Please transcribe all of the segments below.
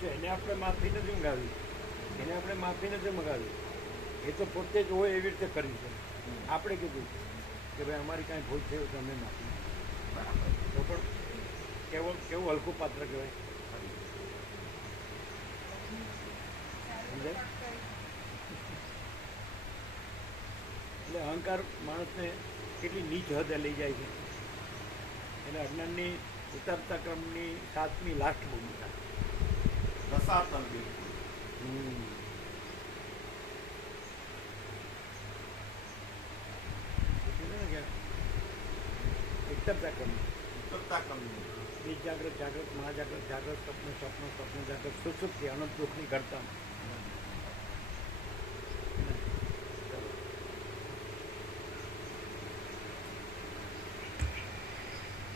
છે એને આપણે માફી નથી મંગાવી, એને આપણે માફી નથી મંગાવી, એ તો પોતે જ હોય એવી રીતે કરી છે. આપણે કીધું કે ભાઈ અમારી કાંઈ ભૂલ થઈ હોય તો અમે માફી, બરાબર, તો પણ કેવું કેવું હલકું પાત્ર કહેવાય. સમજાય? એટલે અહંકાર માણસને કેટલી નીચ હદે લઈ જાય છે. એટલે અજ્ઞાનની ઉતરતા ક્રમની 7મી લાસ્ટ બહુ મોટા રસાતલ બિલકુલ. ઉતરતા ક્રમ, ઉતરતા ક્રમની બીજ જાગ્રત, જાગ્રત, મહાજાગ્રત, જાગ્રત, સ્વપ્ન, સ્વપ્ન, સ્વપ્ન, જાગ્રત, સુસુપ્તિ, અનંત દુઃખની ઘટતા.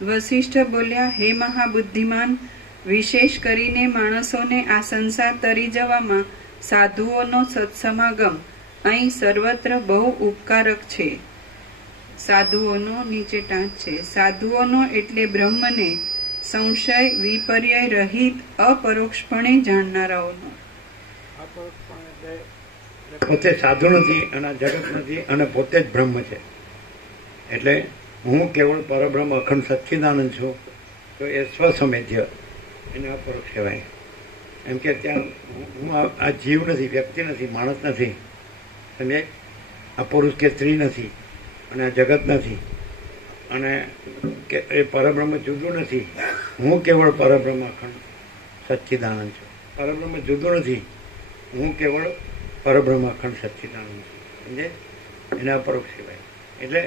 વશિષ્ઠ બોલ્યા, હે મહાબુદ્ધિમાન, વિશેષ કરીને માણસોને આ સંસાર તરી જવામાં સાધુઓનો સત્સમાગમ અહીં સર્વત્ર બહુ ઉપકારક છે. સાધુઓનો નીચે ટાંચ છે. સાધુઓનો એટલે બ્રહ્મને સંશય વિપર્ય રહિત અપરોક્ષપણે જાણનારાઓનો. પોતે સાધુ નથી અને જગત નથી અને પોતે જ બ્રહ્મ છે. એટલે હું કેવળ પરબ્રહ્મ અખંડ સચ્ચિદાનંદ છું, તો એ સ્વસમેધ્ય, એને અપરોક્ષ કહેવાય. એમ કે ત્યાં હું આ જીવ નથી, વ્યક્તિ નથી, માણસ નથી, સમજે, આ પુરુષ કે સ્ત્રી નથી, અને આ જગત નથી, અને કે એ પરબ્રહ્મ જુદું નથી. હું કેવળ પરબ્રહ્મ અખંડ સચ્ચિદાનંદ છું. પરબ્રહ્મ જુદું નથી, હું કેવળ પરબ્રહ્મ અખંડ સચ્ચિદાનંદ છું. સમજે, એને અપરોક્ષ કહેવાય. એટલે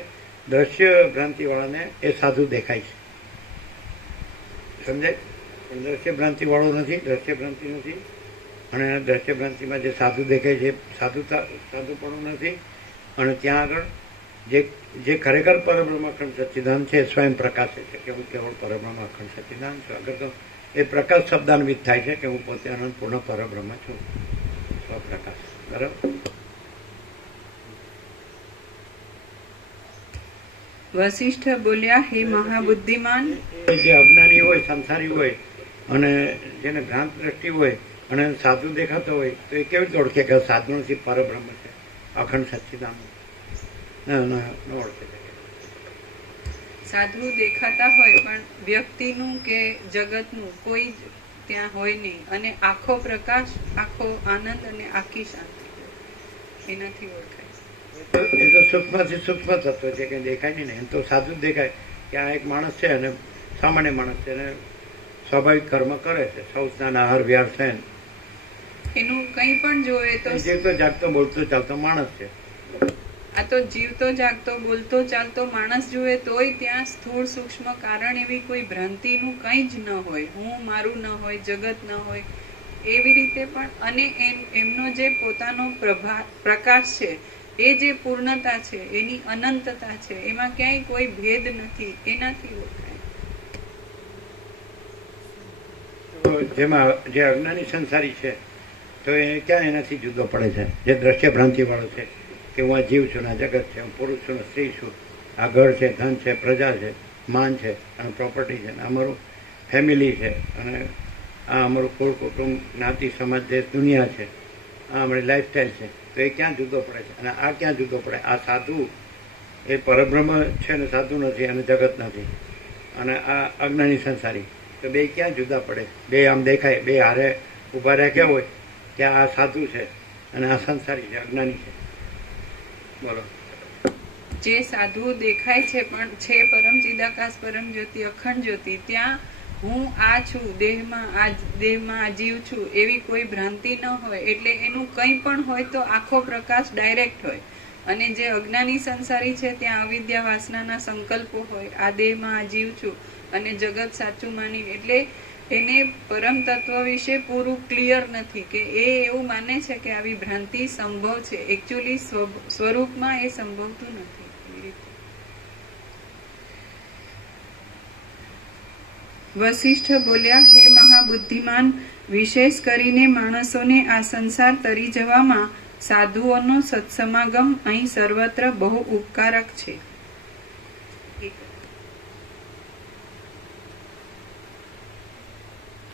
દ્રશ્ય ભ્રાંતિવાળાને એ સાધુ દેખાય છે, સમજે, પણ દ્રશ્ય ભ્રાંતિવાળો નથી, દ્રશ્ય ભ્રાંતિ નથી. અને દ્રશ્ય ભ્રાંતિમાં જે સાધુ દેખાય છે સાધુપણું નથી. અને ત્યાં આગળ જે ખરેખર પરબ્રહ્મ અખંડ સચ્ચિદાનંદ છે સ્વયં પ્રકાશે છે કે હું કેવળ પરબ્રહ્મ અખંડ સચ્ચિદાનંદ છું. આગળ તો એ પ્રકાશ શબ્દાન્વિત થાય છે કે હું પોતે અનંત પૂર્ણ પરબ્રહ્મ છું, સ્વપ્રકાશ. બરાબર. વશિષ્ઠ બોલ્યા, હે મહાબુદ્ધિમાન, જે અજ્ઞાની હોય, સંસારી હોય અને જેને ભ્રાંત દ્રષ્ટિ હોય અને સાધુ દેખાતો હોય તો એ કેવી રીતે ઓળખે કે સાધુ નથી, પરબ્રહ્મ છે, અખંડ સચ્ચિદાનંદ? ન ઓળખે. સાધુ દેખાતા હોય પણ વ્યક્તિનું કે જગતનું કોઈ જ ત્યાં હોય નહીં, અને આખો પ્રકાશ, આખો આનંદ અને આખી શાંતિ એનાથી ઓળખાય. એ તો સૂક્ષ્મથી સૂક્ષ્મ તત્વ છે કે દેખાય નહીં ને. એમ તો સાધુ જ દેખાય કે આ એક માણસ છે અને સામાન્ય માણસ છે અને સ્વાભાવિક કર્મ કરે છે, સૌ સ્નાન આહાર વિહાર છે, એનું કંઈ પણ જોવે તો જીવતો જાગતો બોલતો ચાલતો માણસ છે. આ તો જીવતો જાગતો બોલતો ચાલતો માણસ જુએ તોય ત્યાં સ્થૂળ સૂક્ષ્મ કારણ એવી કોઈ ભ્રાંતિનું કંઈ જ ન હોય, હું મારું ન હોય, જગત ન હોય એવી રીતે પણ. અને એમનો જે પોતાનો પ્રકાશ છે, એ જે પૂર્ણતા છે, એની અનંતતા છે, એમાં ક્યાંય કોઈ ભેદ નથી, એનાથી ઓળખાય. જેમાં જે અજ્ઞાની સંસારી છે તો એ ક્યાં એનાથી જુદો પડે છે? જે દ્રશ્ય ભ્રાંતિ વાળો છે કે હું આ જીવ છું ને જગત છે, હું પુરુષ છું ને સ્ત્રી છું, આ ઘર છે, ધન છે, પ્રજા છે, માન છે અને પ્રોપર્ટી છે, અમારું ફેમિલી છે, અને આ અમારું કુળ કુટુંબ, જ્ઞાતિ, સમાજ, દેશ, દુનિયા છે, આ અમારી લાઈફસ્ટાઈલ છે, તો એ ક્યાં જુદો પડે છે? અને આ ક્યાં જુદો પડે? આ સાધુ એ પરબ્રહ્મ છે ને સાધુ નથી અને જગત નથી, અને આ અજ્ઞાની સંસારી, તો બે ક્યાં જુદા પડે? બે આમ દેખાય, બે હારે ઊભા રાખ્યા હોય કે આ સાધુ છે અને આ સંસારી છે, અજ્ઞાની છે. બોલો. જે સાધુ દેખાય છે પણ છે પરમ ચિદાકાશ પરમ જ્યોતિ અખંડ જ્યોતિ, ત્યાં હું આ છું, દેહમાં આ જીવ છું એવી કોઈ ભ્રાંતિ ન હોય. એટલે એનું કંઈ પણ હોય તો આખો પ્રકાશ ડાયરેક્ટ હોય. અને જે અજ્ઞાની સંસારી છે ત્યાં અવિદ્યા વાસનાના સંકલ્પો હોય, આ દેહમાં આ જીવ છું અને જગત સાચું માની, એટલે એને પરમ તત્વ વિશે પૂરું ક્લિયર નથી કે એ એવું માને છે કે આવી ભ્રાંતિ સંભવ છે. એકચ્યુઅલી સ્વરૂપમાં એ સંભવતું નથી. વશિષ્ઠ બોલ્યા, હે મહાબુદ્ધિમાન, વિશેષ કરીને માણસોને આ સંસાર તરી જવામાં સાધુઓનો સત્સમાગમ અહીં સર્વત્ર બહુ ઉપકારક છે.